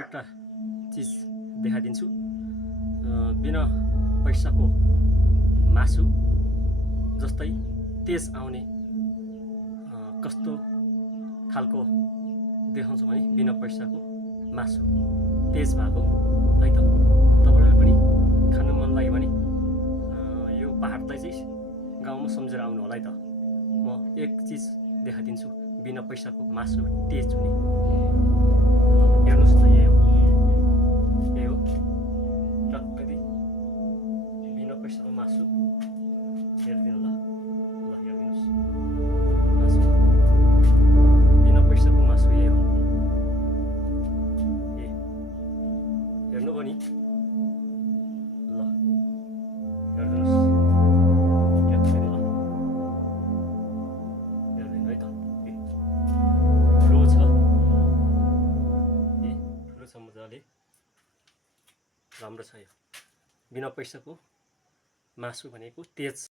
एउटा चिज देखाइदिन्छु। बिना पैसाको मासु जस्तै तेज आउने कस्तो खालको देखाउँछ भने बिना पैसाको मासु तेज भएको है त। तपाईँहरूले पनि खानु मन लाग्यो भने यो पहाडलाई चाहिँ गाउँमा सम्झेर आउनु होला है त। म एक चिज देखाइदिन्छु बिना पैसाको मासु तेज हुने। हेर्नुहोस् न, यही हो टक्कै बिना पैसाको मासु। हेरिदिनु ल, हेरिदिनुहोस् मासु, बिना पैसाको मासु यही हो। ए हेर्नुभयो नि, ल हेरिदिनुहोस्, हेरिदिनु ल, हेरिदिनु है त। ठुलो छ, ठुलो छ, मजाले राम्रो छ यो बिना पैसाको मासु भनेको तेज।